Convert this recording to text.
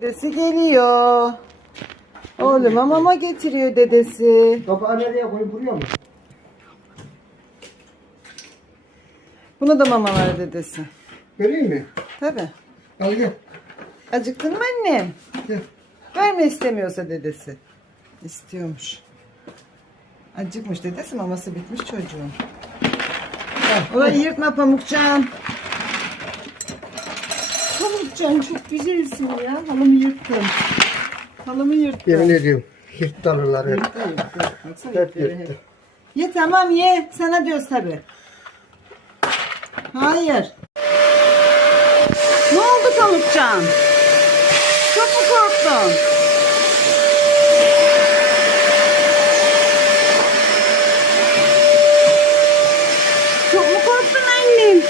Dedesi geliyor. Oğluma mama getiriyor dedesi. Kapağı nereye koyayım buraya mı? Bunu da mama ver dedesi. Vereyim mi? Tabi. Al gel. Acıktın mı annem? Gel. Verme istemiyorsa dedesi. İstiyormuş. Acıkmış dedesi maması bitmiş çocuğun. Ulan yırtma Pamukcan. Can çok güzelsin ya. Halımı yırttın. Halımı yırttın. Yemin ediyorum. Yırttı alırlar hep. Yırttı yırttı. Baksana Hep ipleri yırttı. hep. Ye tamam ye. Sana diyoruz tabi. Hayır. Ne oldu Pamukcan? Çok mu korktun? Çok mu korktun annem?